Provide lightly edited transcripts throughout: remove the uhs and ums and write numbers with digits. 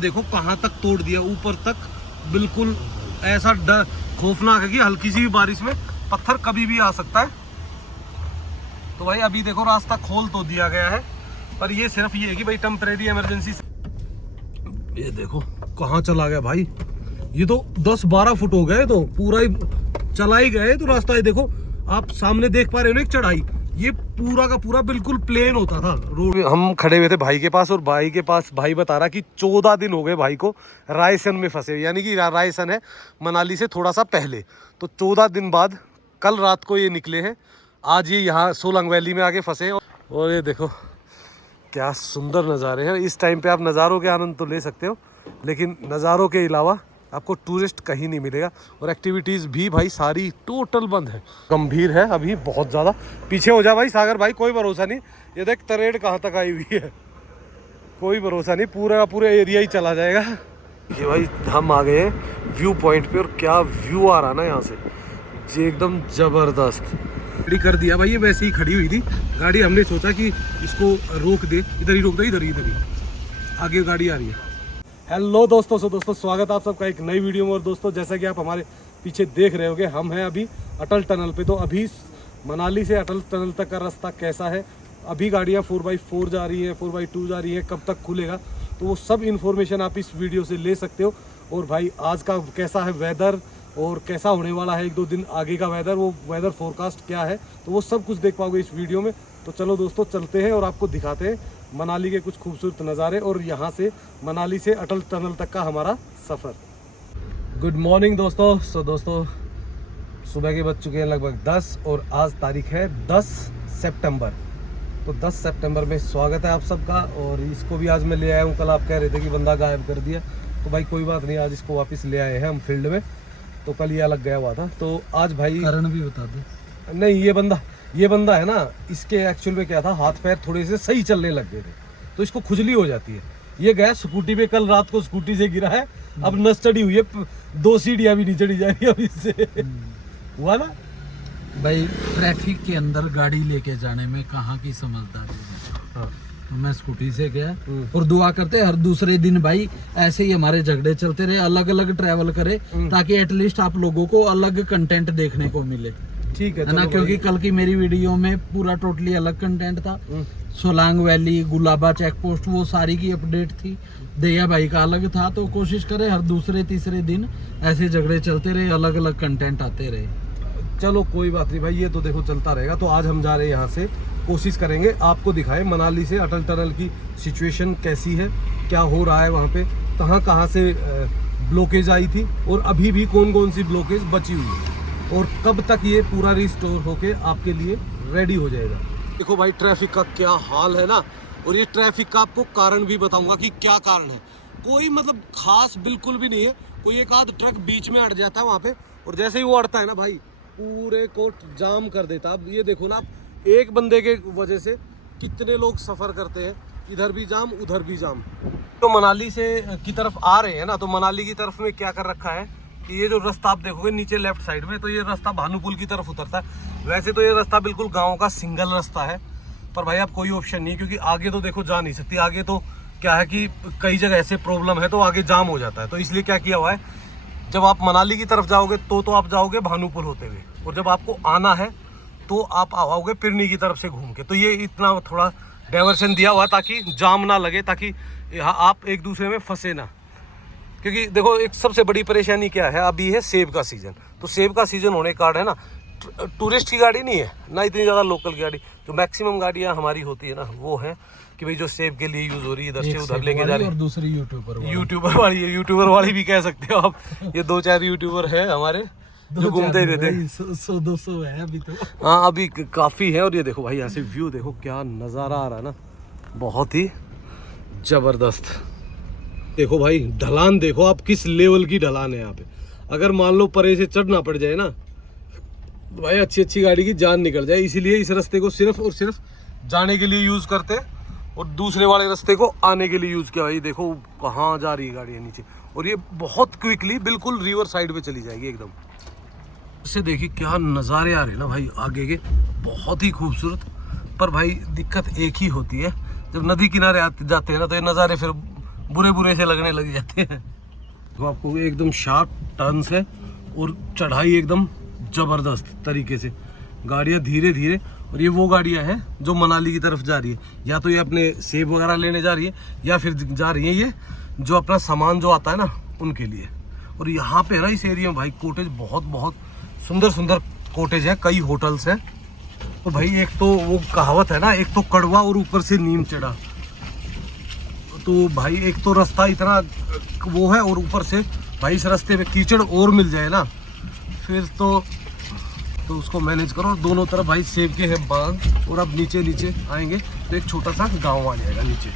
देखो कहाँ तक तोड़ दिया, ऊपर तक बिल्कुल ऐसा डर खौफनाक है कि हल्की सी भी बारिश में पत्थर कभी भी आ सकता है। तो भाई अभी देखो रास्ता खोल तो दिया गया है, पर ये सिर्फ ये है कि भाई टेम्परेरी इमरजेंसी से। ये देखो कहाँ चला गया भाई, ये तो 10-12 फुट हो गए, तो पूरा ही चला ही गया है। तो रास्ता ये देखो, आप सामने देख पा रहे हो ना एक चढ़ाई, ये पूरा का पूरा बिल्कुल प्लेन होता था रोड। हम खड़े हुए थे भाई के पास, और भाई के पास भाई बता रहा कि 14 दिन हो गए भाई को रायसन में फंसे, यानी कि रायसन है मनाली से थोड़ा सा पहले। तो 14 दिन बाद कल रात को ये निकले हैं, आज ये यहाँ सोलंग वैली में आके फंसे। और ये देखो क्या सुंदर नज़ारे हैं। इस टाइम पे आप नज़ारों के आनंद तो ले सकते हो, लेकिन नज़ारों के अलावा आपको टूरिस्ट कहीं नहीं मिलेगा। और एक्टिविटीज़ भी भाई सारी टोटल बंद है, गंभीर है अभी बहुत ज़्यादा। पीछे हो जा भाई सागर भाई, कोई भरोसा नहीं। ये देख तरेड़ कहाँ तक आई हुई है, कोई भरोसा नहीं, पूरा पूरा एरिया ही चला जाएगा। ये भाई हम आ गए हैं व्यू पॉइंट पे, और क्या व्यू आ रहा ना यहाँ से, ये एकदम ज़बरदस्त। खड़ी कर दिया भाई, ये वैसे ही खड़ी हुई थी गाड़ी, हमने सोचा कि इसको रोक दे, इधर ही रोक दे, इधर ही आगे गाड़ी आ रही है। हेलो दोस्तों, स्वागत है आप सबका एक नई वीडियो में। और दोस्तों जैसा कि आप हमारे पीछे देख रहे होगे, हम हैं अभी अटल टनल पे। तो अभी मनाली से अटल टनल तक का रास्ता कैसा है, अभी गाड़ियाँ 4x4 जा रही हैं, 4x2 जा रही हैं, कब तक खुलेगा, तो वो सब इन्फॉर्मेशन आप इस वीडियो से ले सकते हो। और भाई आज का कैसा है वेदर, और कैसा होने वाला है 1-2 दिन आगे का वेदर, वो वेदर फोरकास्ट क्या है, तो वो सब कुछ देख पाओगे इस वीडियो में। तो चलो दोस्तों चलते हैं और आपको दिखाते हैं मनाली के कुछ खूबसूरत नज़ारे, और यहाँ से मनाली से अटल टनल तक का हमारा सफ़र। गुड मॉर्निंग दोस्तों। दोस्तों सुबह के बज चुके हैं लगभग 10, और आज तारीख है 10 सितंबर। तो 10 सितंबर में स्वागत है आप सबका। और इसको भी आज मैं ले आया हूँ, कल आप कह रहे थे कि बंदा गायब कर दिया, तो भाई कोई बात नहीं, आज इसको वापस ले आए हैं हम फील्ड में। तो कल ये अलग गया हुआ था, तो आज भाई कारण भी बता दो। नहीं, ये बंदा है ना, इसके एक्चुअल में क्या था, हाथ पैर थोड़े से सही चलने लग गए थे, तो इसको खुजली हो जाती है। ये गया स्कूटी पे, कल रात को स्कूटी से गिरा है, अब नस चढ़ी हुई है, 2 सीढ़ियाँ भी नहीं चढ़ी जा रही अब इससे। हुआ ना भाई, ट्रैफिक के अंदर गाड़ी लेके जाने में कहाँ की समझदारी है। हाँ। मैं स्कूटी से गया, और दुआ करते हर दूसरे दिन भाई ऐसे ही हमारे झगड़े चलते रहे, अलग अलग ट्रैवल करे, ताकि एटलीस्ट आप लोगों को अलग कंटेंट देखने को मिले। ठीक है ना, क्योंकि कल की मेरी वीडियो में पूरा टोटली अलग कंटेंट था। Solang valley, Gulaba check post, वो सारी की अपडेट थी। दया भाई का अलग था। तो कोशिश करें हर दूसरे तीसरे दिन ऐसे झगड़े चलते रहे, अलग अलग कंटेंट आते रहे। चलो कोई बात नहीं भाई, ये तो देखो चलता रहेगा। तो आज हम जा रहे हैं यहाँ से, कोशिश करेंगे आपको दिखाएं मनाली से अटल टनल की सिचुएशन कैसी है, क्या हो रहा है वहाँ पे, कहाँ से ब्लॉकेज आई थी, और अभी भी कौन कौन सी ब्लॉकेज बची हुई है, और कब तक ये पूरा रिस्टोर होके आपके लिए रेडी हो जाएगा। देखो भाई ट्रैफिक का क्या हाल है ना, और ये ट्रैफिक का आपको कारण भी बताऊंगा कि क्या कारण है। कोई मतलब खास बिल्कुल भी नहीं है, कोई एक आध ट्रक बीच में अड़ जाता है वहाँ पे, और जैसे ही वो अड़ता है ना भाई, पूरे को जाम कर देता। अब ये देखो ना, आप एक बंदे के वजह से कितने लोग सफ़र करते हैं, इधर भी जाम उधर भी जाम। तो मनाली से की तरफ आ रहे हैं ना, तो मनाली की तरफ में क्या कर रखा है कि ये जो रास्ता आप देखोगे नीचे लेफ्ट साइड में, तो ये रास्ता भानुपुल की तरफ उतरता है। वैसे तो ये रास्ता बिल्कुल गांव का सिंगल रास्ता है, पर भाई अब कोई ऑप्शन नहीं, क्योंकि आगे तो देखो जा नहीं सकती। आगे तो क्या है कि कई जगह ऐसे प्रॉब्लम है, तो आगे जाम हो जाता है। तो इसलिए क्या किया हुआ है, जब आप मनाली की तरफ जाओगे तो आप जाओगे भानुपुल होते हुए, और जब आपको आना है तो आप आओगे पिरनी की तरफ से घूम के। तो ये इतना थोड़ा डाइवर्शन दिया हुआ है ताकि जाम ना लगे, ताकि यहाँ आप एक दूसरे में फंसे ना। क्योंकि देखो एक सबसे बड़ी परेशानी क्या है, अभी है सेब का सीज़न। तो सेब का सीज़न होने के कारण है ना, टूरिस्ट की गाड़ी नहीं है ना, इतनी ज़्यादा लोकल की गाड़ी। जो मैक्सिमम गाड़ियाँ हमारी होती है ना, वो है कि भाई जो सेब के लिए यूज़ हो रही है, इधर से उधर लेके जा रही है। और दूसरी यूट्यूबर वाली है, यूट्यूबर वाली भी कह सकते हो आप। ये 2-4 यूट्यूबर है हमारे जो घूमते ही रहते हैं। 100-200 है अभी तो। हाँ अभी काफ़ी है। और ये देखो भाई यहाँ से व्यू देखो, क्या नज़ारा आ रहा है ना, बहुत ही ज़बरदस्त। देखो भाई ढलान देखो आप, किस लेवल की ढलान है यहाँ पे। अगर मान लो परे से चढ़ना पड़ जाए ना, तो भाई अच्छी गाड़ी की जान निकल जाए। इसीलिए इस रास्ते को सिर्फ और सिर्फ जाने के लिए यूज़ करते हैं, और दूसरे वाले रास्ते को आने के लिए यूज़ किया। भाई देखो कहाँ जा रही है गाड़ी नीचे, और ये बहुत क्विकली बिल्कुल रिवर साइड पे चली जाएगी एकदम। इससे देखिए क्या नज़ारे आ रहे हैं ना भाई आगे के, बहुत ही खूबसूरत। पर भाई दिक्कत एक ही होती है, जब नदी किनारे जाते हैं ना, तो ये नज़ारे फिर बुरे बुरे से लगने लग जाते हैं। तो आपको एकदम शार्प टर्न्स है और चढ़ाई एकदम ज़बरदस्त तरीके से, गाड़ियाँ धीरे धीरे। और ये वो गाड़ियाँ हैं जो मनाली की तरफ जा रही है, या तो ये अपने सेब वगैरह लेने जा रही है या फिर जा रही है ये जो अपना सामान जो आता है ना उनके लिए। और यहाँ पे है ना इस एरिया में भाई कॉटेज बहुत बहुत सुंदर सुंदर कॉटेज है, कई होटल्स हैं। तो भाई एक तो वो कहावत है ना, एक तो कड़वा और ऊपर से नीम चढ़ा। तो भाई एक तो रास्ता इतना वो है और ऊपर से भाई इस रास्ते में कीचड़ और मिल जाए ना फिर तो उसको मैनेज करो। दोनों तरफ भाई सेब के हैं बागान। और अब नीचे नीचे आएंगे तो एक छोटा सा गांव आ जाएगा नीचे।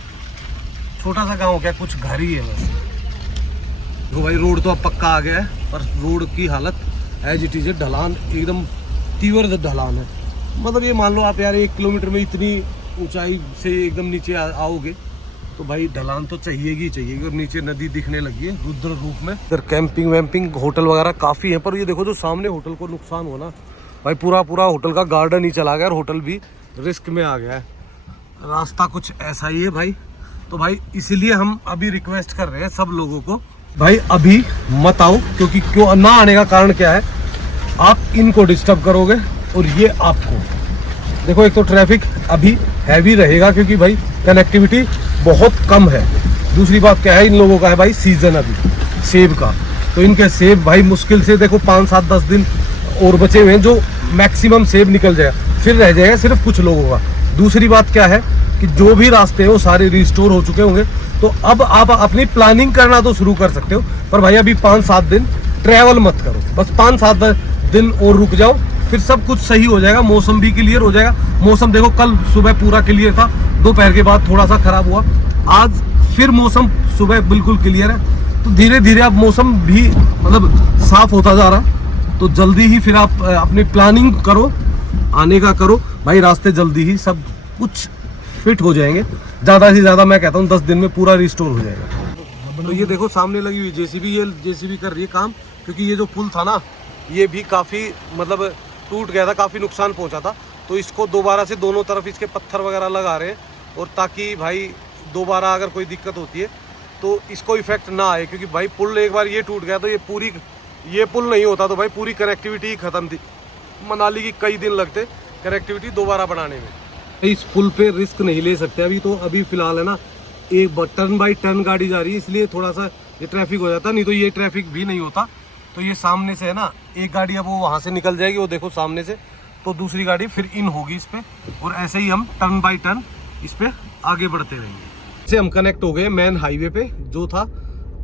छोटा सा गांव क्या, कुछ घर ही है बस। तो भाई रोड तो अब पक्का आ गया है, पर रोड की हालत एज इट इज है, ढलान एकदम तीव्र ढलान है। मतलब ये मान लो आप यार 1 किलोमीटर में इतनी ऊंचाई से एकदम नीचे आओगे तो भाई ढलान तो चाहिएगी चाहिएगी। और नीचे नदी दिखने लगी है रुद्र रूप में। इधर कैंपिंग वैम्पिंग होटल वगैरह काफ़ी है, पर ये देखो जो सामने होटल को नुकसान हो ना भाई, पूरा पूरा होटल का गार्डन ही चला गया और होटल भी रिस्क में आ गया है। रास्ता कुछ ऐसा ही है भाई। तो भाई इसीलिए हम अभी रिक्वेस्ट कर रहे हैं सब लोगों को, भाई अभी मत आओ, क्योंकि क्यों ना आने का कारण क्या है, आप इनको डिस्टर्ब करोगे और ये आपको। देखो एक तो ट्रैफिक अभी हैवी रहेगा क्योंकि भाई कनेक्टिविटी बहुत कम है। दूसरी बात क्या है, इन लोगों का है भाई सीजन अभी सेब का, तो इनके सेब भाई मुश्किल से देखो 5, 7, 10 दिन और बचे हुए हैं जो मैक्सिमम सेब निकल जाएगा, फिर रह जाएगा सिर्फ कुछ लोगों का। दूसरी बात क्या है कि जो भी रास्ते हैं वो सारे रिस्टोर हो चुके होंगे, तो अब आप अपनी प्लानिंग करना तो शुरू कर सकते हो, पर भाई अभी 5-7 दिन ट्रैवल मत करो। बस 5-7 दिन और रुक जाओ, फिर सब कुछ सही हो जाएगा। मौसम भी क्लियर हो जाएगा। मौसम देखो कल सुबह पूरा क्लियर था, दोपहर के बाद थोड़ा सा खराब हुआ, आज फिर मौसम सुबह बिल्कुल क्लियर है। तो धीरे धीरे अब मौसम भी मतलब साफ होता जा रहा, तो जल्दी ही फिर आप अपनी प्लानिंग करो, आने का करो भाई। रास्ते जल्दी ही सब कुछ फिट हो जाएंगे, ज़्यादा से ज़्यादा मैं कहता हूँ 10 दिन में पूरा रिस्टोर हो जाएगा। तो ये देखो सामने लगी हुई जेसीबी, ये जेसीबी कर रही है काम, क्योंकि ये जो पुल था ना ये भी काफ़ी मतलब टूट गया था, काफ़ी नुकसान पहुंचा था। तो इसको दोबारा से दोनों तरफ इसके पत्थर वगैरह लगा रहे हैं, और ताकि भाई दोबारा अगर कोई दिक्कत होती है तो इसको इफेक्ट ना आए, क्योंकि भाई पुल एक बार ये टूट गया तो ये पुल नहीं होता तो भाई पूरी कनेक्टिविटी ही ख़त्म थी। मनाली की कई दिन लगते कनेक्टिविटी दोबारा बनाने में। इस पुल पे रिस्क नहीं ले सकते अभी, तो अभी फ़िलहाल है ना एक टर्न बाई टर्न गाड़ी जा रही है, इसलिए थोड़ा सा ये ट्रैफिक हो जाता, नहीं तो ये ट्रैफिक भी नहीं होता। तो ये सामने से है ना एक गाड़ी अब वो वहाँ से निकल जाएगी, वो देखो सामने से, तो दूसरी गाड़ी फिर इन होगी इस पर, और ऐसे ही हम टर्न बाई टर्न इस पर आगे बढ़ते रहेंगे। इससे हम कनेक्ट हो गए मेन हाईवे पे जो था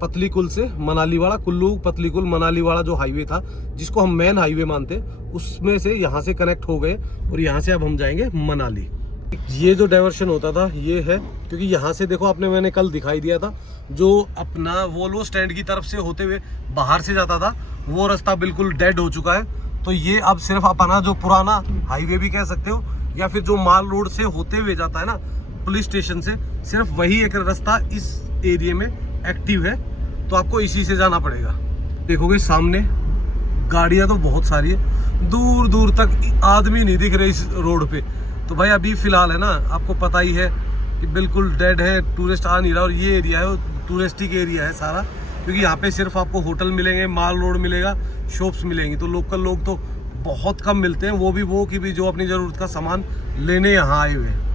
पतली कुल से मनाली वाला, कुल्लू पतली कुल मनाली वाला जो हाईवे था जिसको हम मेन हाईवे मानते हैं, उसमें से यहाँ से कनेक्ट हो गए और यहाँ से अब हम जाएंगे मनाली। ये जो डाइवर्शन होता था ये है क्योंकि यहाँ से देखो आपने मैंने कल दिखाई दिया था जो अपना वोल्वो स्टैंड की तरफ से होते हुए बाहर से जाता था, वो रास्ता बिल्कुल डेड हो चुका है। तो ये अब सिर्फ अपना जो पुराना हाईवे भी कह सकते हो, या फिर जो माल रोड से होते हुए जाता है ना पुलिस स्टेशन से, सिर्फ वही एक रास्ता इस एरिया में एक्टिव है, तो आपको इसी से जाना पड़ेगा। देखोगे सामने गाड़ियाँ तो बहुत सारी है, दूर दूर तक आदमी नहीं दिख रहे इस रोड पे। तो भाई अभी फ़िलहाल है ना आपको पता ही है कि बिल्कुल डेड है, टूरिस्ट आ नहीं रहा, और ये एरिया है टूरिस्टिक एरिया है सारा, क्योंकि यहाँ पे सिर्फ आपको होटल मिलेंगे, माल रोड मिलेगा, शॉप्स मिलेंगी। तो लोकल लोग तो बहुत कम मिलते हैं, वो भी जो अपनी ज़रूरत का सामान लेने यहाँ आए हुए हैं।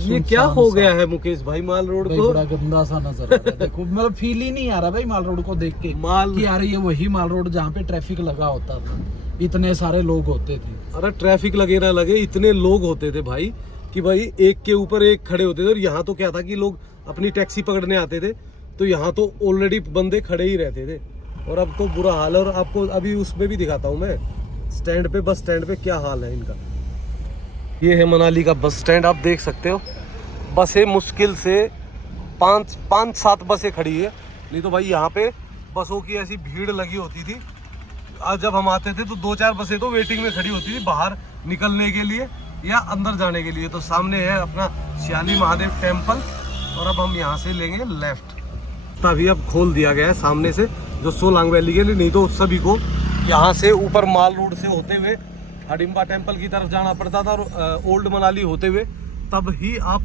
ये क्या हो गया है मुकेश भाई माल रोड को? बड़ा गंदा सा नजर आ रहा है। देखो मतलब फील ही नहीं आ रहा भाई माल रोड को देख के कि यार ये वही माल रोड जहाँ पे ट्रैफिक लगा होता था, इतने सारे लोग होते थे। अरे ट्रैफिक लगे ना लगे, इतने लोग होते थे भाई कि भाई एक के ऊपर एक खड़े होते थे। और यहाँ तो क्या था कि लोग अपनी टैक्सी पकड़ने आते थे, तो यहाँ तो ऑलरेडी बंदे खड़े ही रहते थे, और अब तो बुरा हाल है। और आपको अभी उसमें भी दिखाता हूँ मैं स्टैंड पे, बस स्टैंड पे क्या हाल है इनका। ये है मनाली का बस स्टैंड, आप देख सकते हो। बसें मुश्किल से 5-7 बसें खड़ी है, नहीं तो भाई यहाँ पे बसों की ऐसी भीड़ लगी होती थी। आज जब हम आते थे तो 2-4 बसें तो वेटिंग में खड़ी होती थी बाहर निकलने के लिए या अंदर जाने के लिए। तो सामने है अपना श्याली महादेव टेम्पल, और अब हम यहाँ से लेंगे लेफ्ट। तभी अब खोल दिया गया है सामने से जो सोलांग वैली के लिए, नहीं तो सभी को यहाँ से ऊपर माल रोड से होते हुए हडिम्बा टेम्पल की तरफ जाना पड़ता था, और ओल्ड मनाली होते हुए तब ही आप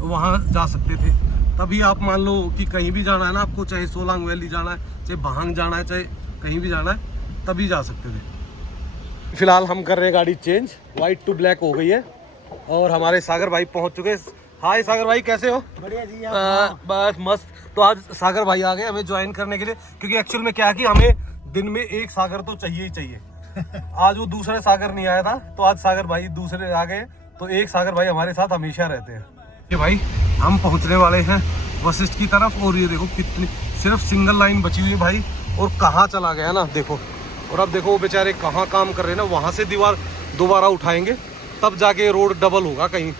वहाँ जा सकते थे। तभी आप मान लो कि कहीं भी जाना है ना आपको, चाहे सोलांग वैली जाना है, चाहे भांग जाना है, चाहे कहीं भी जाना है, तभी जा सकते थे। फिलहाल हम कर रहे हैं गाड़ी चेंज, वाइट टू ब्लैक हो गई है और हमारे सागर भाई पहुंच चुके हैं। हाय सागर भाई, कैसे हो? बढ़िया जी। बस मस्त। तो आज सागर भाई आ गए हमें ज्वाइन करने के लिए, क्योंकि एक्चुअल में क्या है कि हमें दिन में एक सागर तो चाहिए ही चाहिए। आज वो दूसरे सागर नहीं आया था, तो आज सागर भाई दूसरे आ गए, तो एक सागर भाई हमारे साथ हमेशा रहते हैं। ये भाई हम पहुंचने वाले हैं वशिष्ठ की तरफ, और ये देखो कितनी सिर्फ सिंगल लाइन बची हुई है भाई, और कहाँ चला गया ना देखो। और अब देखो वो बेचारे कहाँ काम कर रहे हैं ना, वहाँ से दीवार दोबारा उठाएंगे तब जाके रोड डबल होगा कहीं।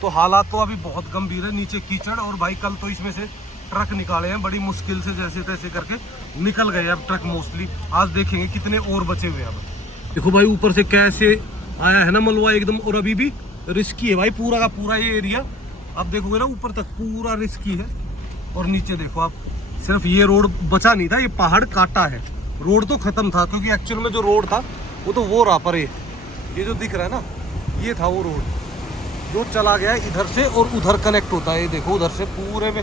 तो हालात तो अभी बहुत गंभीर है, नीचे कीचड़, और भाई कल तो इसमें से ट्रक निकाले हैं बड़ी मुश्किल से, जैसे तैसे करके निकल गए अब ट्रक मोस्टली। आज देखेंगे कितने और बचे हुए हैं। अब देखो भाई ऊपर से कैसे आया है ना मलबा एकदम, और अभी भी रिस्की है भाई पूरा का पूरा ये एरिया। आप देखोगे ना ऊपर तक पूरा रिस्की है, और नीचे देखो आप, सिर्फ ये रोड बचा नहीं था, ये पहाड़ काटा है। रोड तो खत्म था, क्योंकि एक्चुअल में जो रोड था वो तो वो रहा पर ये जो दिख रहा है ना, ये था वो रोड जो चला गया है इधर से, और उधर कनेक्ट होता है। ये देखो उधर से पूरे में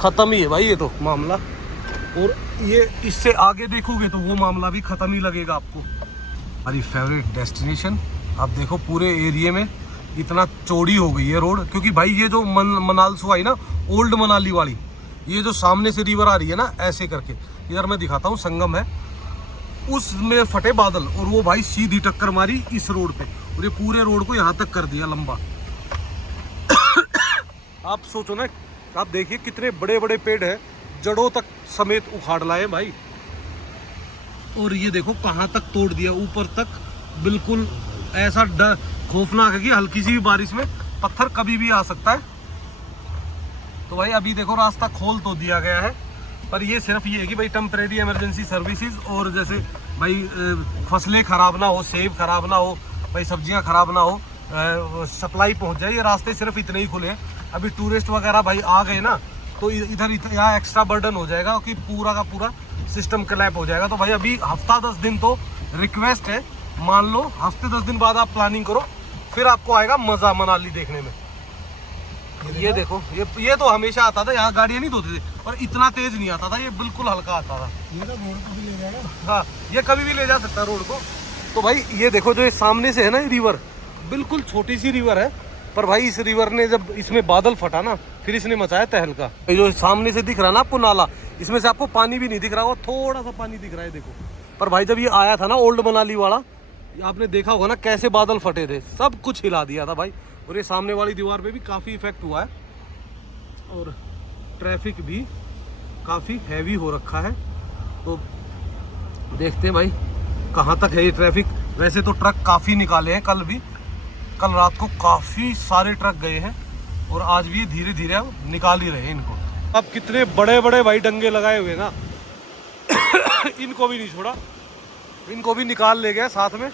ख़त्म ही है भाई ये तो मामला, और ये इससे आगे देखोगे तो वो मामला भी ख़त्म ही लगेगा आपको। हमारी फेवरेट डेस्टिनेशन आप देखो, पूरे एरिया में इतना चौड़ी हो गई है रोड, क्योंकि भाई ये जो मनालसू आई ना, ओल्ड मनाली वाली, ये जो सामने से रिवर आ रही है ना ऐसे करके, इधर मैं दिखाता हूँ, संगम है, उसमें फटे बादल, और वो भाई सीधी टक्कर मारी इस रोड पे, और ये पूरे रोड को यहाँ तक कर दिया लंबा। आप सोचो ना, आप देखिए कितने बड़े बड़े पेड़ हैं, जड़ों तक समेत उखाड़ लाए भाई, और ये देखो कहाँ तक तोड़ दिया, ऊपर तक बिल्कुल ऐसा खौफनाक है कि हल्की सी भी बारिश में पत्थर कभी भी आ सकता है। तो भाई अभी देखो रास्ता खोल तो दिया गया है, पर ये सिर्फ ये है कि भाई टेम्परेरी इमरजेंसी सर्विसेज, और जैसे भाई फसलें ख़राब ना हो, सेब ख़राब ना हो, भाई सब्जियां ख़राब ना हो, सप्लाई पहुंच जाए, ये रास्ते सिर्फ इतने ही खुले हैं। अभी टूरिस्ट वगैरह भाई आ गए ना, तो इधर यहाँ एक्स्ट्रा बर्डन हो जाएगा कि पूरा का पूरा सिस्टम क्लैप हो जाएगा। तो भाई अभी हफ्ता 10 दिन तो रिक्वेस्ट है, मान लो हफ्ते 10 दिन बाद आप प्लानिंग करो, फिर आपको आएगा मज़ा मनाली देखने में। ये देखो, ये तो हमेशा आता था, यहाँ गाड़ियाँ नहीं धोते थे, और इतना तेज नहीं आता था, ये बिल्कुल हल्का आता था। ये तो रोड को भी ले जाएगा, हाँ ये कभी भी ले जा सकता है रोड को। तो भाई ये देखो जो ये सामने से है ना, ये रिवर बिल्कुल छोटी सी रिवर है, पर भाई इस रिवर ने जब इसमें बादल फटा ना, फिर इसने मचाया तहलका। ये जो सामने से दिख रहा है ना आपको नाला, इसमें से आपको पानी भी नहीं दिख रहा होगा, थोड़ा सा पानी दिख रहा है देखो। पर भाई जब ये आया था ना ओल्ड मनाली वाला, आपने देखा होगा ना कैसे बादल फटे थे, सब कुछ हिला दिया था भाई। और ये सामने वाली दीवार पे भी काफ़ी इफेक्ट हुआ है, और ट्रैफिक भी काफ़ी हैवी हो रखा है। तो देखते हैं भाई कहाँ तक है ये ट्रैफिक। वैसे तो ट्रक काफ़ी निकाले हैं, कल रात को काफ़ी सारे ट्रक गए हैं, और आज भी धीरे धीरे अब निकाल ही रहे हैं इनको। अब कितने बड़े बड़े भाई डंगे लगाए हुए ना इनको भी नहीं छोड़ा, इनको भी निकाल ले गया साथ में।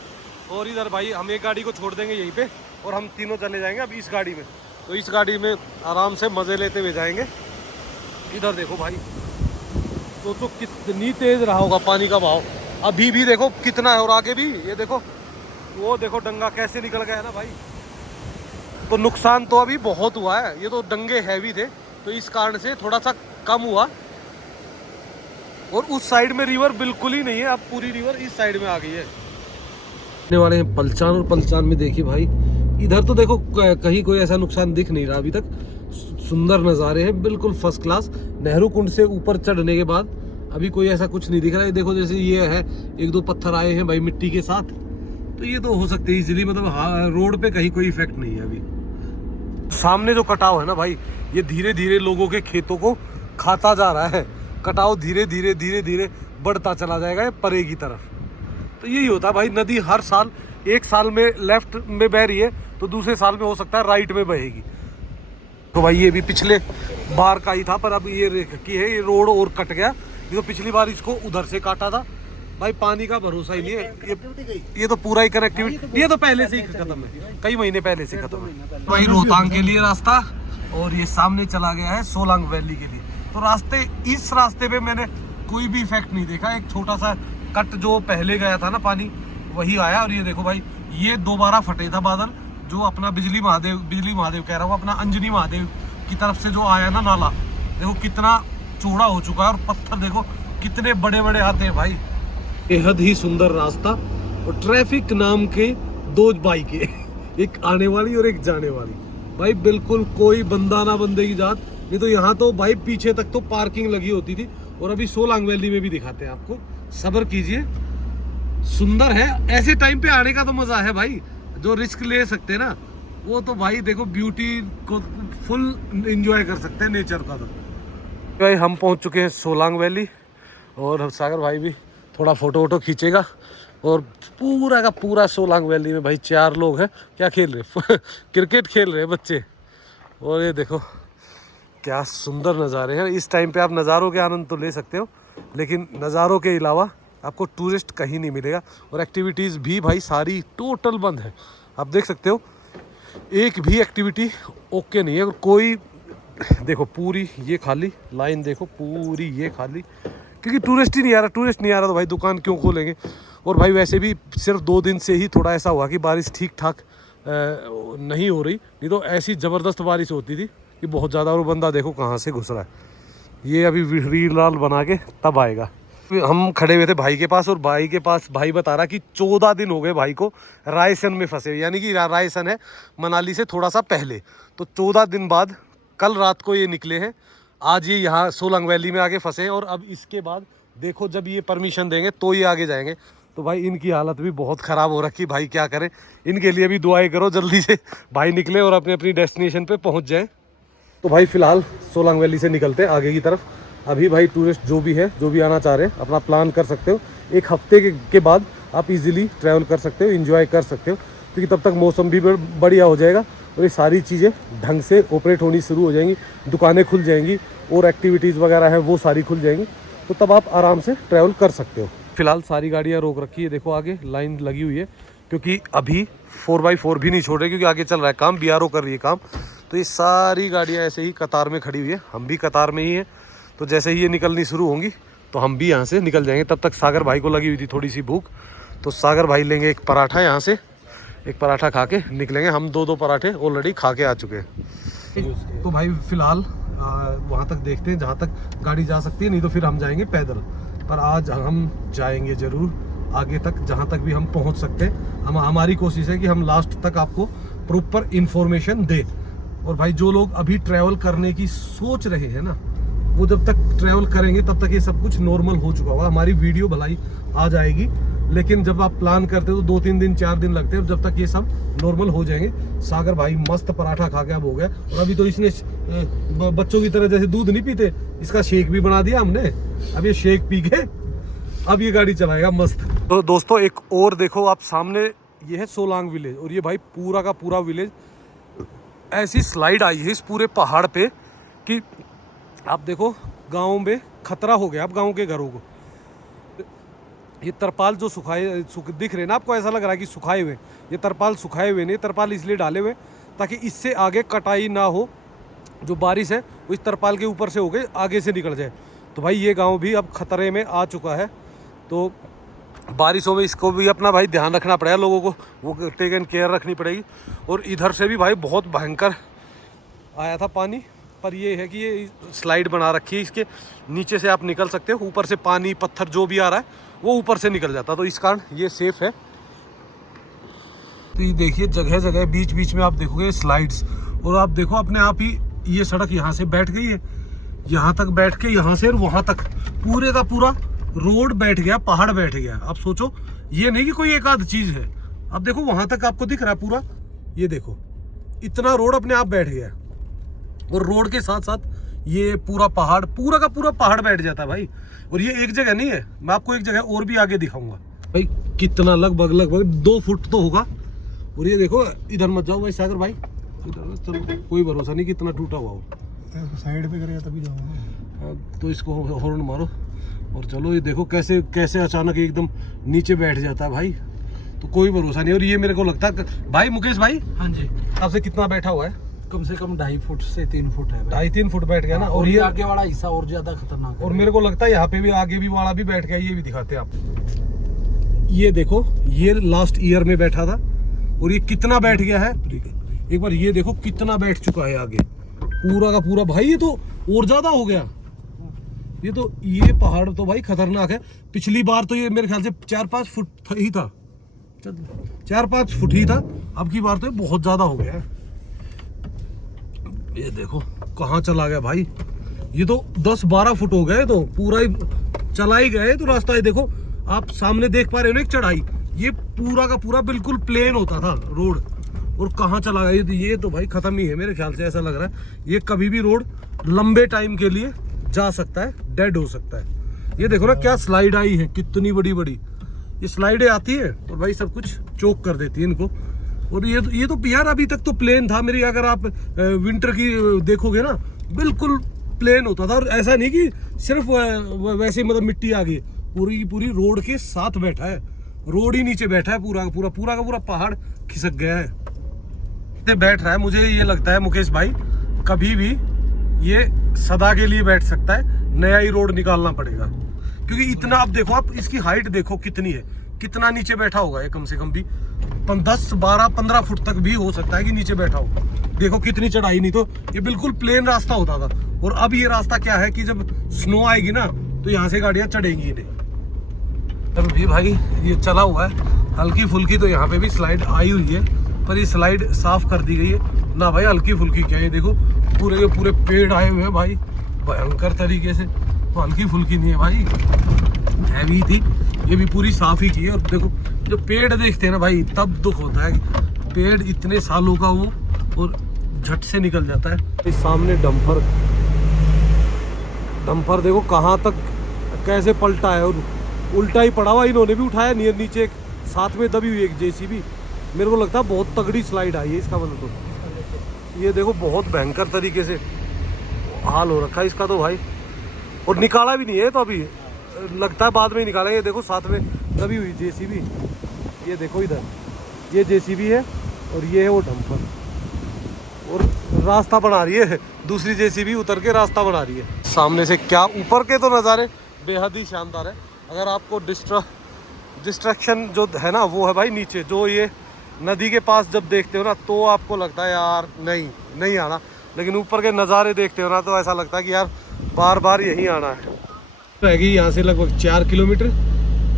और इधर भाई हम एक गाड़ी को छोड़ देंगे यहीं पे, और हम तीनों चले जाएंगे अब इस गाड़ी में। तो इस गाड़ी में आराम से मज़े लेते हुए जाएंगे। इधर देखो भाई, सोचो कितनी तेज़ रहा होगा पानी का बहाव, अभी भी देखो कितना है, और आगे भी ये देखो, वो देखो डंगा कैसे निकल गया है ना भाई। तो नुकसान तो अभी बहुत हुआ है, ये तो डंगे हैवी थे, तो इस कारण से थोड़ा सा कम हुआ। और उस साइड में रिवर बिल्कुल ही नहीं है, अब पूरी रिवर इस साइड में आ गई है। आने वाले हैं पलचान, और पलचान में देखिए भाई, इधर तो देखो कहीं कोई ऐसा नुकसान दिख नहीं रहा अभी तक, सुंदर नज़ारे हैं बिल्कुल फर्स्ट क्लास। नेहरू कुंड से ऊपर चढ़ने के बाद अभी कोई ऐसा कुछ नहीं दिख रहा है। देखो जैसे ये है, एक दो पत्थर आए हैं भाई मिट्टी के साथ, तो ये तो हो सकते हैं इजीली, मतलब रोड पे कहीं कोई इफेक्ट नहीं है अभी। सामने जो कटाव है ना भाई, ये धीरे धीरे लोगों के खेतों को खाता जा रहा है। कटाव धीरे धीरे बढ़ता चला जाएगा ये परे की तरफ। तो यही होता है भाई, नदी हर साल, एक साल में लेफ्ट में बह रही है तो दूसरे साल में हो सकता है राइट में बहेगी। तो भाई ये भी पिछले बार का ही था, पर अब ये की है, ये रोड और कट गया। ये तो पिछली बार इसको उधर से काटा था भाई, पानी का भरोसा ही नहीं है। ये तो पूरा ही कनेक्टिविटी, ये तो पहले से ही खत्म है, कई महीने पहले से खत्म है भाई। रोहतांग के लिए रास्ता, और ये सामने चला गया है सोलांग वैली के लिए। तो इस रास्ते पे मैंने कोई भी इफेक्ट नहीं देखा, एक छोटा सा कट जो पहले गया था ना पानी, वही आया। और ये देखो भाई, ये दोबारा फटे था बादल, जो अपना बिजली महादेव कह रहा हूँ, अपना अंजनी महादेव की तरफ से जो आया ना नाला, देखो कितना चौड़ा हो चुका है, और पत्थर देखो कितने बड़े बड़े आते हैं भाई। बेहद ही सुंदर रास्ता, और ट्रैफिक नाम के दो बाइकें एक आने वाली और एक जाने वाली। भाई बिल्कुल कोई बंदा ना बंदे की जात, नहीं तो यहाँ तो भाई पीछे तक तो पार्किंग लगी होती थी, और अभी सोलांग वैली में भी दिखाते हैं आपको, सब्र कीजिए। सुंदर है, ऐसे टाइम पे आने का तो मजा है भाई, जो रिस्क ले सकते हैं ना वो तो भाई देखो ब्यूटी को फुल एंजॉय कर सकते हैं नेचर का। तो भाई हम पहुंच चुके हैं सोलांग वैली, और सागर भाई भी थोड़ा फोटो वोटो खींचेगा। और पूरा का पूरा सोलांग वैली में भाई 4 लोग हैं, क्या खेल रहे क्रिकेट खेल रहे हैं बच्चे। और ये देखो क्या सुंदर नज़ारे हैं। इस टाइम पे आप नज़ारों के आनंद तो ले सकते हो, लेकिन नज़ारों के अलावा आपको टूरिस्ट कहीं नहीं मिलेगा, और एक्टिविटीज़ भी भाई सारी टोटल बंद है। आप देख सकते हो एक भी एक्टिविटी ओके नहीं है, और कोई देखो पूरी ये खाली लाइन, देखो पूरी ये खाली, क्योंकि टूरिस्ट ही नहीं आ रहा। टूरिस्ट नहीं आ रहा तो भाई दुकान क्यों खोलेंगे। और भाई वैसे भी सिर्फ 2 दिन से ही थोड़ा ऐसा हुआ कि बारिश ठीक ठाक नहीं हो रही, नहीं तो ऐसी ज़बरदस्त बारिश होती थी कि बहुत ज़्यादा। और बंदा देखो कहाँ से घुस रहा है, ये अभी रील राल बना के तब आएगा। हम खड़े हुए थे भाई के पास, और भाई के पास भाई बता रहा कि 14 दिन हो गए भाई को रायसन में फंसे हुए, यानी कि रायसन है मनाली से थोड़ा सा पहले। तो 14 दिन बाद कल रात को ये निकले हैं, आज ये यहाँ सोलांग वैली में आके फंसे हैं, और अब इसके बाद देखो जब ये परमिशन देंगे तो ये आगे जाएंगे। तो भाई इनकी हालत भी बहुत ख़राब हो रखी, भाई क्या करें। इनके लिए भी दुआएं करो जल्दी से भाई निकले और अपने अपनी डेस्टिनेशन पे पहुँच जाएँ। तो भाई फ़िलहाल सोलांग वैली से निकलते हैं आगे की तरफ। अभी भाई टूरिस्ट जो भी है, जो भी आना चाह रहे हैं, अपना प्लान कर सकते हो। 1 हफ्ते के बाद आप इजीली ट्रैवल कर सकते हो, एंजॉय कर सकते हो, क्योंकि तब तक मौसम भी बढ़िया हो जाएगा, और ये सारी चीज़ें ढंग से ऑपरेट होनी शुरू हो जाएंगी, दुकानें खुल जाएंगी, और एक्टिविटीज़ वगैरह हैं वो सारी खुल जाएंगी। तो तब आप आराम से ट्रैवल कर सकते हो। फिलहाल सारी गाड़ियाँ रोक रखी है, देखो आगे लाइन लगी हुई है, क्योंकि अभी 4x4 भी नहीं छोड़ रहे, क्योंकि आगे चल रहा है काम, BRO कर रही है काम। तो ये सारी गाड़ियाँ ऐसे ही कतार में खड़ी हुई है, हम भी कतार में ही हैं। तो जैसे ही ये निकलनी शुरू होंगी तो हम भी यहाँ से निकल जाएंगे। तब तक सागर भाई को लगी हुई थी थोड़ी सी भूख, तो सागर भाई लेंगे एक पराठा, यहाँ से एक पराठा खा के निकलेंगे। हम 2 पराठे ऑलरेडी खा के आ चुके हैं। तो भाई फिलहाल वहाँ तक देखते हैं जहाँ तक गाड़ी जा सकती है, नहीं तो फिर हम जाएंगे पैदल। पर आज हम जाएंगे ज़रूर आगे तक, जहाँ तक भी हम पहुँच सकते हैं। हमारी कोशिश है कि हम लास्ट तक आपको प्रॉपर इन्फॉर्मेशन दें। और भाई जो लोग अभी ट्रैवल करने की सोच रहे हैं ना, वो जब तक ट्रैवल करेंगे तब तक ये सब कुछ नॉर्मल हो चुका होगा। हमारी वीडियो भलाई आ जाएगी, लेकिन जब आप प्लान करते हो तो 2-3 दिन 4 दिन लगते हैं, जब तक ये सब नॉर्मल हो जाएंगे। सागर भाई मस्त पराठा खा के अब हो गया, और अभी तो इसने बच्चों की तरह जैसे दूध नहीं पीते, इसका शेक भी बना दिया हमने। अब ये शेक पी के अब ये गाड़ी चलाएगा मस्त। तो दोस्तों एक और देखो आप सामने, ये है सोलांग विलेज, और ये भाई पूरा का पूरा विलेज ऐसी स्लाइड आई है इस पूरे पहाड़ पे कि आप देखो गाँव में खतरा हो गया अब गाँव के घरों को। ये तरपाल जो दिख रहे हैं ना आपको, ऐसा लग रहा है कि सुखाए हुए, ये तरपाल सुखाए हुए नहीं, तरपाल इसलिए डाले हुए ताकि इससे आगे कटाई ना हो। जो बारिश है वो इस तरपाल के ऊपर से होके आगे से निकल जाए। तो भाई ये गांव भी अब खतरे में आ चुका है, तो बारिशों में इसको भी अपना भाई ध्यान रखना पड़ेगा लोगों को, वो टेक एंड केयर रखनी पड़ेगी। और इधर से भी भाई बहुत भयंकर आया था पानी, पर ये है कि ये स्लाइड बना रखी है, इसके नीचे से आप निकल सकते हो, ऊपर से पानी पत्थर जो भी आ रहा है वो ऊपर से निकल जाता, तो इस कारण ये सेफ है। तो ये देखिए जगह जगह बीच बीच में आप देखोगे स्लाइड्स, और आप देखो अपने आप ही ये सड़क यहाँ से बैठ गई है, यहाँ तक बैठ के यहाँ से वहाँ तक पूरे का पूरा रोड बैठ गया, पहाड़ बैठ गया। आप सोचो ये नहीं कि कोई एक आध चीज है, अब देखो वहाँ तक आपको दिख रहा है पूरा, ये देखो इतना रोड अपने आप बैठ गया, और रोड के साथ साथ ये पूरा पहाड़, पूरा का पूरा पहाड़ बैठ जाता है भाई। और ये एक जगह नहीं है, मैं आपको एक जगह और भी आगे दिखाऊंगा भाई, कितना लगभग 2 फुट तो होगा। और ये देखो इधर मत जाओ भाई सागर भाई, इधर चलो, कोई भरोसा नहीं कितना टूटा हुआ हो, साइड पे करेगा तभी जाऊंगा। तो इसको हॉर्न मारो और चलो। ये देखो कैसे कैसे अचानक एकदम नीचे बैठ जाता है भाई, तो कोई भरोसा नहीं। और ये मेरे को लगता है भाई मुकेश भाई, हाँ जी, आपसे कितना बैठा हुआ है? कम से कम 2.5 फुट से 3 फुट है, 2.5-3 फुट बैठ गया ना। और ये आगे वाला हिस्सा और ज्यादा खतरनाक है। और मेरे को लगता है यहाँ पे भी आगे भी वाला भी बैठ गया, ये भी दिखाते हैं आप। ये देखो ये लास्ट ईयर में बैठा था, और ये कितना बैठ गया है एक बार ये देखो कितना बैठ चुका है आगे। पूरा का पूरा भाई, ये तो और ज्यादा हो गया। ये पहाड़ तो भाई खतरनाक है। पिछली बार तो ये मेरे ख्याल से 4-5 फुट ही था, 4-5 फुट ही था। अब की बार तो ये बहुत ज्यादा हो गया है। ये देखो कहाँ चला गया भाई, ये तो 10-12 फुट हो गए, तो पूरा ही चला ही गया। तो रास्ता ये देखो, आप सामने देख पा रहे हो ना एक चढ़ाई, ये पूरा का पूरा बिल्कुल प्लेन होता था रोड, और कहाँ चला गया। ये तो भाई खत्म ही है मेरे ख्याल से, ऐसा लग रहा है ये कभी भी रोड लंबे टाइम के लिए जा सकता है, डेड हो सकता है। ये देखो ना क्या स्लाइड आई है, कितनी बड़ी बड़ी ये स्लाइडें आती है और भाई सब कुछ चोक कर देती है इनको। और ये तो यार अभी तक तो प्लेन था मेरी, अगर आप विंटर की देखोगे ना बिल्कुल प्लेन होता था। और ऐसा नहीं कि सिर्फ वैसे मतलब मिट्टी आ गई, पूरी की पूरी रोड के साथ बैठा है, रोड ही नीचे बैठा है, पूरा का पूरा पहाड़ खिसक गया है। बैठ रहा है, मुझे ये लगता है मुकेश भाई कभी भी ये सदा के लिए बैठ सकता है, नया ही रोड निकालना पड़ेगा। क्योंकि इतना आप देखो, आप इसकी हाइट देखो कितनी है, कितना नीचे बैठा होगा ये, कम से कम भी 10, 12, 15 फुट तक भी हो सकता है कि नीचे बैठा हो। देखो कितनी चढ़ाई, नहीं तो ये बिल्कुल प्लेन रास्ता होता था। और अब ये रास्ता क्या है कि जब स्नो आएगी ना तो यहाँ से गाड़ियाँ चढ़ेंगी नहीं। तब भी भाई ये चला हुआ है, हल्की फुल्की तो यहाँ पे भी स्लाइड आई हुई है, पर ये स्लाइड साफ कर दी गई है ना भाई। हल्की फुल्की क्या है, देखो पूरे के पूरे पेड़ आए हुए हैं भाई भयंकर तरीके से, तो हल्की फुल्की नहीं है भाई, हैवी थी। ये भी पूरी साफ ही की है। और देखो जो पेड़ देखते हैं ना भाई, तब दुख होता है कि पेड़ इतने सालों का वो और झट से निकल जाता है। इस सामने डंपर देखो कहाँ तक कैसे पलटा है, और उल्टा ही पड़ा हुआ, इन्होंने भी उठाया नीचे एक साथ में दबी हुई एक जेसीबी। मेरे को लगता है बहुत तगड़ी स्लाइड आई है इसका, मतलब तो ये देखो बहुत भयंकर तरीके से हाल हो रखा है इसका तो भाई। और निकाला भी नहीं है, तो अभी लगता है बाद में ही निकालेंगे। देखो साथ में दबी हुई जेसीबी, ये देखो इधर ये जेसीबी है और ये है वो डंपर, और रास्ता बना रही है दूसरी जेसीबी, उतर के रास्ता बना रही है। सामने से क्या ऊपर के तो नज़ारे बेहद ही शानदार है। अगर आपको डिस्ट्रक्शन जो है ना वो है भाई नीचे, जो ये नदी के पास जब देखते हो ना तो आपको लगता है यार नहीं आना, लेकिन ऊपर के नज़ारे देखते हो ना तो ऐसा लगता है कि यार बार बार यहीं आना है। रहेगी यहाँ से लगभग 4 किलोमीटर,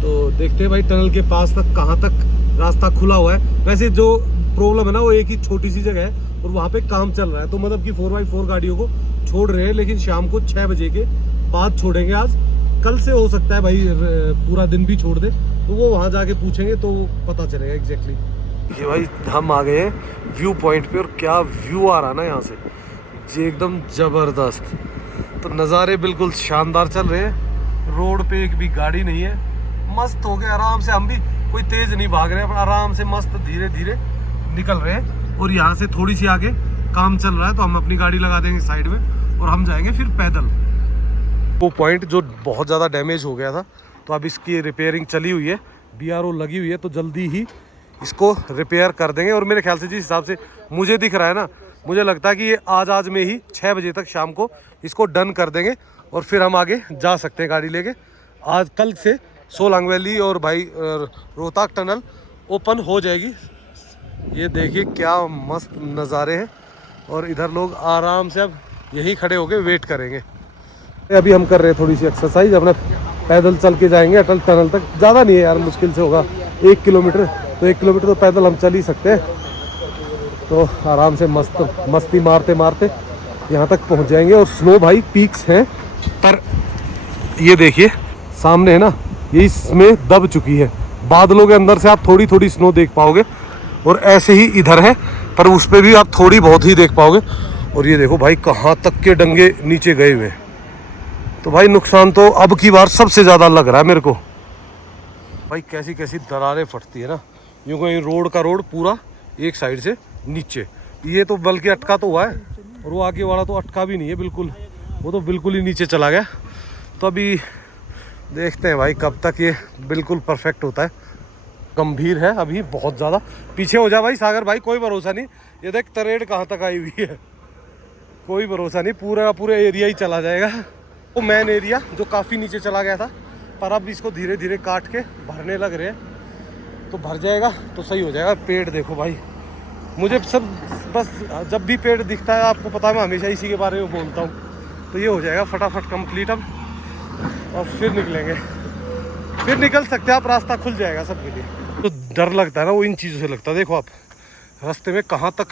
तो देखते हैं भाई टनल के पास तक कहाँ तक रास्ता खुला हुआ है। वैसे जो प्रॉब्लम है ना वो एक ही छोटी सी जगह है और वहाँ पे काम चल रहा है, तो मतलब कि 4x4 गाड़ियों को छोड़ रहे हैं, लेकिन शाम को 6 बजे के बाद छोड़ेंगे। आज कल से हो सकता है भाई पूरा दिन भी छोड़ दे, तो वो वहाँ जाके पूछेंगे तो पता चलेगा एग्जैक्टली। ये भाई हम आ गए हैं व्यू पॉइंट पे, और क्या व्यू आ रहा है ना यहाँ से, जी एकदम ज़बरदस्त। तो नज़ारे बिल्कुल शानदार चल रहे हैं, रोड पे एक भी गाड़ी नहीं है, मस्त हो गए आराम से। हम भी कोई तेज़ नहीं भाग रहे हैं, आराम से मस्त धीरे धीरे निकल रहे हैं। और यहाँ से थोड़ी सी आगे काम चल रहा है, तो हम अपनी गाड़ी लगा देंगे साइड में और हम जाएंगे फिर पैदल। वो पॉइंट जो बहुत ज़्यादा डैमेज हो गया था, तो अब इसकी रिपेयरिंग चली हुई है, BRO लगी हुई है, तो जल्दी ही इसको रिपेयर कर देंगे। और मेरे ख्याल से जिस हिसाब से मुझे दिख रहा है ना, मुझे लगता है कि ये आज में ही 6 बजे तक शाम को इसको डन कर देंगे, और फिर हम आगे जा सकते हैं गाड़ी लेके। आज कल से सोलांग वैली और भाई रोहतक टनल ओपन हो जाएगी। ये देखिए क्या मस्त नज़ारे हैं, और इधर लोग आराम से अब यहीं खड़े होके वेट करेंगे। अभी हम कर रहे हैं थोड़ी सी एक्सरसाइज, अपने पैदल चल के जाएंगे अटल टनल तक। ज़्यादा नहीं है यार, मुश्किल से होगा 1 किलोमीटर, तो 1 किलोमीटर तो पैदल हम चल ही सकते हैं। तो आराम से मस्ती मारते मारते यहाँ तक पहुँच जाएंगे। और स्नो भाई पीक्स हैं, पर ये देखिए सामने है ना, ये इसमें दब चुकी है, बादलों के अंदर से आप थोड़ी थोड़ी स्नो देख पाओगे। और ऐसे ही इधर है, पर उस पर भी आप थोड़ी बहुत ही देख पाओगे। और ये देखो भाई कहाँ तक के डंगे नीचे गए हुए हैं। तो भाई नुकसान तो अब की बार सबसे ज़्यादा लग रहा है मेरे को। भाई कैसी कैसी दरारें फटती है ना, यूँ कहीं रोड का रोड पूरा एक साइड से नीचे, ये तो बल्कि अटका तो हुआ है, और वो आगे वाला तो अटका भी नहीं है बिल्कुल, वो तो बिल्कुल ही नीचे चला गया। तो अभी देखते हैं भाई कब तक ये बिल्कुल परफेक्ट होता है। गंभीर है अभी बहुत ज़्यादा। पीछे हो जा भाई सागर भाई, कोई भरोसा नहीं। ये देख तरेड़ कहाँ तक आई हुई है, कोई भरोसा नहीं, पूरा एरिया ही चला जाएगा। वो मेन एरिया जो काफ़ी नीचे चला गया था, पर अब इसको धीरे धीरे काट के भरने लग रहे हैं, तो भर जाएगा तो सही हो जाएगा। पेड़ देखो भाई, मुझे सब बस जब भी पेड़ दिखता है आपको पता है मैं हमेशा इसी के बारे में बोलता हूँ। तो ये हो जाएगा फटाफट कंप्लीट अब, और फिर निकलेंगे, फिर निकल सकते हैं आप, रास्ता खुल जाएगा सबके लिए। तो डर लगता है ना वो इन चीज़ों से लगता है। देखो आप रास्ते में कहाँ तक,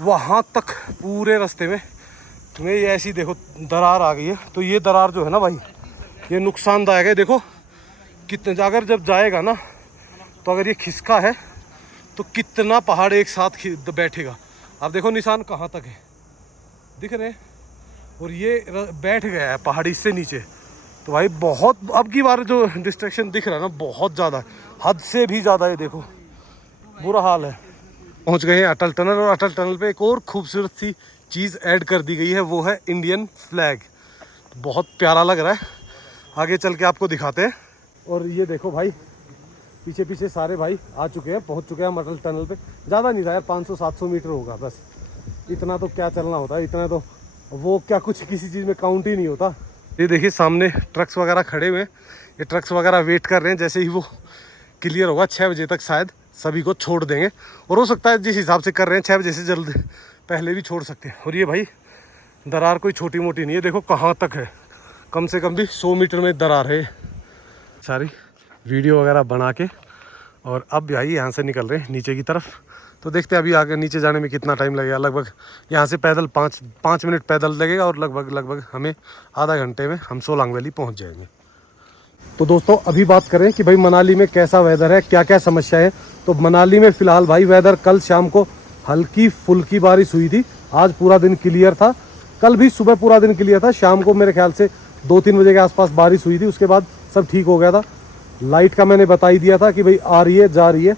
वहाँ तक पूरे रास्ते में तुम्हें ये ऐसी देखो दरार आ गई है। तो ये दरार जो है ना भाई ये नुकसानदायक है। देखो कितने, अगर जब जाएगा ना तो अगर ये खिसका है तो कितना पहाड़ एक साथ बैठेगा। आप देखो निशान कहाँ तक है, दिख रहे हैं, और ये बैठ गया है पहाड़ी से नीचे। तो भाई बहुत, अब की बार जो डिस्ट्रैक्शन दिख रहा है ना बहुत ज़्यादा, हद से भी ज़्यादा। ये देखो बुरा हाल है। पहुंच गए हैं अटल टनल, और अटल टनल पे एक और खूबसूरत सी चीज़ ऐड कर दी गई है, वो है इंडियन फ्लैग। बहुत प्यारा लग रहा है, आगे चल के आपको दिखाते हैं। और ये देखो भाई पीछे पीछे सारे भाई आ चुके हैं, पहुंच चुके हैं हम अटल टनल पे। ज़्यादा नहीं था यार, 500-700 मीटर होगा बस, इतना तो क्या चलना होता है, इतना तो वो क्या कुछ किसी चीज़ में काउंट ही नहीं होता। ये देखिए सामने ट्रक्स वगैरह खड़े हुए हैं, ये ट्रक्स वगैरह वेट कर रहे हैं। जैसे ही वो क्लियर होगा 6 बजे तक शायद सभी को छोड़ देंगे, और हो सकता है जिस हिसाब से कर रहे हैं 6 बजे से जल्द पहले भी छोड़ सकते हैं। और ये भाई दरार कोई छोटी मोटी नहीं है, देखो कहाँ तक है, कम से कम भी 100 मीटर में दरार है। सारी वीडियो वगैरह बना के और अब भाई यहाँ से निकल रहे हैं नीचे की तरफ। तो देखते हैं अभी आगे नीचे जाने में कितना टाइम लगेगा। लगभग यहाँ से पैदल 5 मिनट पैदल लगेगा, और लगभग हमें आधा घंटे में हम सोलांग वैली पहुँच जाएंगे। तो दोस्तों अभी बात करें कि भाई मनाली में कैसा वेदर है, क्या क्या समस्या है। तो मनाली में फ़िलहाल भाई वेदर, कल शाम को हल्की फुल्की बारिश हुई थी, आज पूरा दिन क्लियर था। कल भी सुबह पूरा दिन क्लियर था, शाम को मेरे ख्याल से 2-3 बजे के आसपास बारिश हुई थी, उसके बाद सब ठीक हो गया था। लाइट का मैंने बता ही दिया था कि भाई आ रही है जा रही है,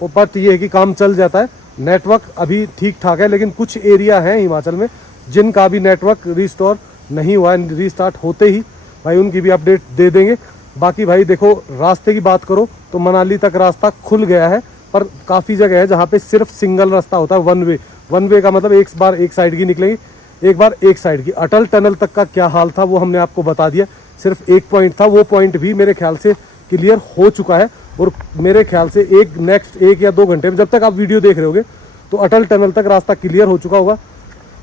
बट ये है कि काम चल जाता है। नेटवर्क अभी ठीक ठाक है, लेकिन कुछ एरिया हैं हिमाचल में जिनका भी नेटवर्क रिस्टोर नहीं हुआ है, रिस्टार्ट होते ही भाई उनकी भी अपडेट दे देंगे। बाकी भाई देखो रास्ते की बात करो तो मनाली तक रास्ता खुल गया है, पर काफ़ी जगह है जहाँ पे सिर्फ सिंगल रास्ता होता है, वन वे का मतलब एक बार एक साइड की निकलेंगे, एक बार एक साइड की। अटल टनल तक का क्या हाल था वो हमने आपको बता दिया, सिर्फ एक पॉइंट था, वो पॉइंट भी मेरे ख्याल से क्लियर हो चुका है। और मेरे ख्याल से नेक्स्ट 1 या 2 घंटे में, जब तक आप वीडियो देख रहे होगे तो अटल टनल तक रास्ता क्लियर हो चुका होगा।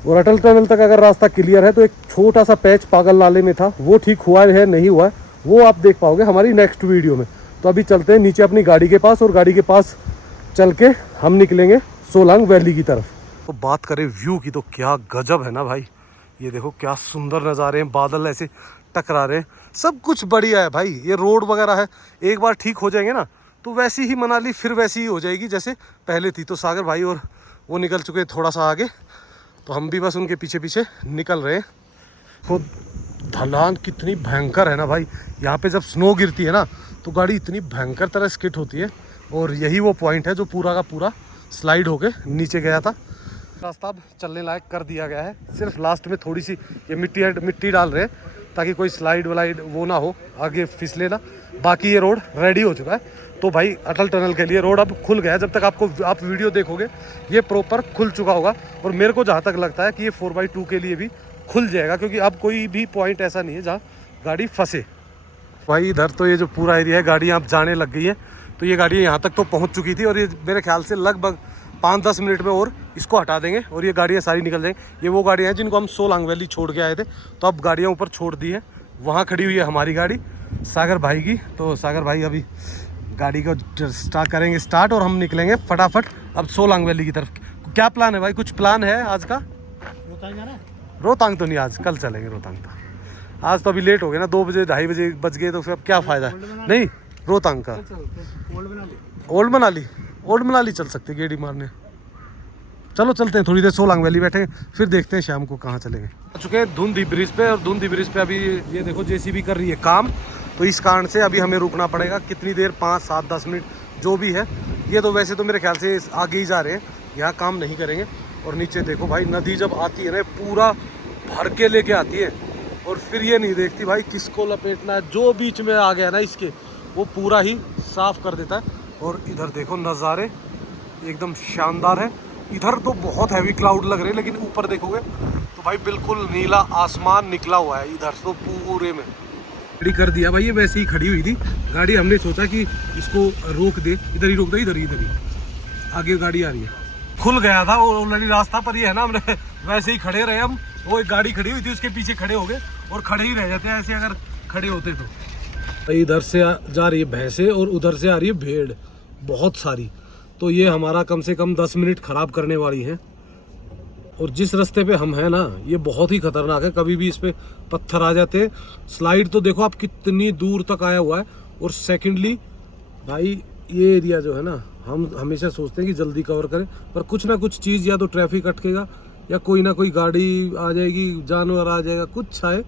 और अटल टनल तक अगर रास्ता क्लियर है तो एक छोटा सा पैच पागल नाले में था, वो ठीक हुआ है नहीं हुआ है वो आप देख पाओगे हमारी नेक्स्ट वीडियो में। तो अभी चलते हैं नीचे अपनी गाड़ी के पास, और गाड़ी के पास चल के हम निकलेंगे सोलांग वैली की तरफ। तो बात करें व्यू की तो क्या गजब है ना भाई, ये देखो क्या सुंदर नज़ारे हैं, बादल ऐसे टकरा रहे हैं, सब कुछ बढ़िया है भाई। ये रोड वगैरह है, एक बार ठीक हो जाएंगे ना तो वैसी ही मनाली फिर वैसी ही हो जाएगी जैसे पहले थी। तो सागर भाई और वो निकल चुके थोड़ा सा आगे, तो हम भी बस उनके पीछे पीछे निकल रहे हैं। तो ढलान कितनी भयंकर है ना भाई, यहाँ पे जब स्नो गिरती है ना तो गाड़ी इतनी भयंकर तरह स्किट होती है। और यही वो पॉइंट है जो पूरा का पूरा स्लाइड होके नीचे गया था। रास्ता अब चलने लायक कर दिया गया है, सिर्फ लास्ट में थोड़ी सी ये मिट्टी डाल रहे हैं ताकि कोई स्लाइड वलाइड वो ना हो, आगे फिसले ना। बाकी ये रोड रेडी हो चुका है। तो भाई अटल टनल के लिए रोड अब खुल गया है, जब तक आप वीडियो देखोगे ये प्रॉपर खुल चुका होगा। और मेरे को जहाँ तक लगता है कि ये 4x2 के लिए भी खुल जाएगा, क्योंकि अब कोई भी पॉइंट ऐसा नहीं है जहाँ गाड़ी फंसे। भाई इधर तो ये जो पूरा एरिया है गाड़ियाँ अब जाने लग गई है। तो ये गाड़ी यहाँ तक तो पहुँच चुकी थी, और ये मेरे ख्याल से लगभग 5-10 मिनट में और इसको हटा देंगे और ये गाड़ियाँ सारी निकल जाएंगी। ये वो गाड़ियाँ हैं जिनको हम सोलांग वैली छोड़ के आए थे, तो अब गाड़ियाँ ऊपर छोड़ दी है। वहाँ खड़ी हुई है हमारी गाड़ी सागर भाई की। तो सागर भाई अभी गाड़ी को स्टार्ट करेंगे स्टार्ट, और हम निकलेंगे फटाफट अब सोलांग वैली की तरफ। क्या प्लान है भाई, कुछ प्लान है आज का? रोहतांग तो नहीं, आज कल चलेंगे रोहतांग। तो आज तो अभी लेट हो गए ना, 2 बजे 2:30 बजे बज गए, तो फिर अब क्या फ़ायदा है। नहीं रोहतांग का ओल्ड मनाली चल सकते गेड़ी मारने। चलो चलते हैं, थोड़ी देर सोलांग वैली बैठे, फिर देखते हैं शाम को कहाँ चलेंगे। आ चुके हैं धुंधी ब्रिज पे, और धुंधी ब्रिज पे अभी ये देखो जेसीबी कर रही है काम, तो इस कारण से अभी हमें रुकना पड़ेगा। कितनी देर, 5, 7, 10 मिनट जो भी है। ये तो वैसे तो मेरे ख्याल से आगे ही जा रहे हैं, यहाँ काम नहीं करेंगे। और नीचे देखो भाई नदी जब आती है ना पूरा भर के लेके आती है, और फिर ये नहीं देखती भाई किसको लपेटना है, जो बीच में आ गया ना इसके वो पूरा ही साफ कर देता है। और इधर देखो नज़ारे एकदम शानदार है। इधर तो बहुत हैवी क्लाउड लग रहे हैं, लेकिन ऊपर देखोगे तो भाई बिल्कुल नीला आसमान निकला हुआ है इधर तो पूरे में। खड़ी कर दिया भाई, ये वैसे ही खड़ी हुई थी गाड़ी, हमने सोचा कि इसको रोक दे, इधर ही रोक दे, इधर ही आगे गाड़ी आ रही है। खुल गया था ऑलरेडी रास्ता, पर ये है ना हमने वैसे ही खड़े रहे हम। वो एक गाड़ी खड़ी हुई थी उसके पीछे खड़े हो गए और खड़े ही रह जाते हैं ऐसे अगर खड़े होते तो। इधर से जा रही है भैंसे और उधर से आ रही है भेड़ बहुत सारी, तो ये हमारा कम से कम 10 मिनट खराब करने वाली है। और जिस रास्ते पे हम हैं ना ये बहुत ही खतरनाक है, कभी भी इस पे पत्थर आ जाते हैं। स्लाइड तो देखो आप कितनी दूर तक आया हुआ है। और सेकेंडली भाई ये एरिया जो है ना हम हमेशा सोचते हैं कि जल्दी कवर करें, पर कुछ ना कुछ चीज़, या तो ट्रैफिक अटकेगा या कोई ना कोई गाड़ी आ जाएगी, जानवर आ जाएगा, कुछ आए,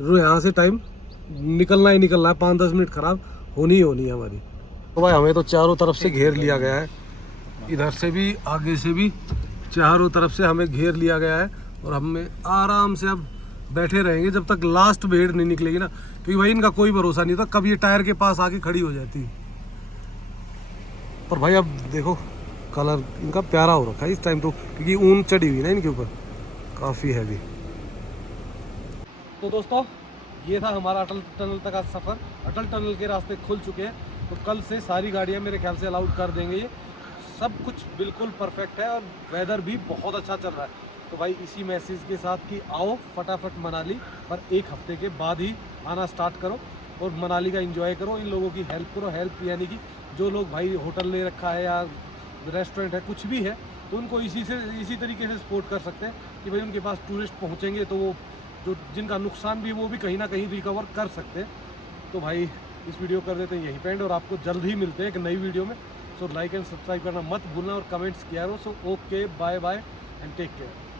यहाँ से टाइम निकलना ही निकलना है। 5-10 मिनट खराब होनी ही होनी है हमारी। तो भाई हमें तो चारों तरफ से घेर लिया गया है, इधर से भी आगे से भी चारों तरफ से हमें घेर लिया गया है। और हमें आराम से अब बैठे रहेंगे जब तक लास्ट भेड़ नहीं निकलेगी ना, क्योंकि भाई इनका कोई भरोसा नहीं था, कब ये टायर के पास आके खड़ी हो जाती। पर भाई अब देखो कलर इनका प्यारा हो रखा है इस टाइम तो, क्योंकि ऊन चढ़ी हुई ना इनके ऊपर काफ़ी हैवी। तो दोस्तों ये था हमारा अटल टनल तक का सफ़र। अटल टनल के रास्ते खुल चुके हैं, तो कल से सारी गाड़ियाँ मेरे ख्याल से अलाउड कर देंगे। ये सब कुछ बिल्कुल परफेक्ट है और वेदर भी बहुत अच्छा चल रहा है। तो भाई इसी मैसेज के साथ कि आओ फटाफट मनाली, पर 1 हफ्ते के बाद ही आना स्टार्ट करो और मनाली का एंजॉय करो, इन लोगों की हेल्प करो। हेल्प यानी कि जो लोग भाई होटल ले रखा है या रेस्टोरेंट है कुछ भी है, तो उनको इसी तरीके से सपोर्ट कर सकते हैं कि भाई उनके पास टूरिस्ट पहुँचेंगे तो वो जो जिनका नुकसान भी वो भी कहीं ना कहीं रिकवर कर सकते हैं। तो भाई इस वीडियो कर देते हैं यहीं पे एंड, और आपको जल्द ही मिलते हैं एक नई वीडियो में। सो लाइक एंड सब्सक्राइब करना मत भूलना और कमेंट्स किया करो। So okay, bye bye and take care.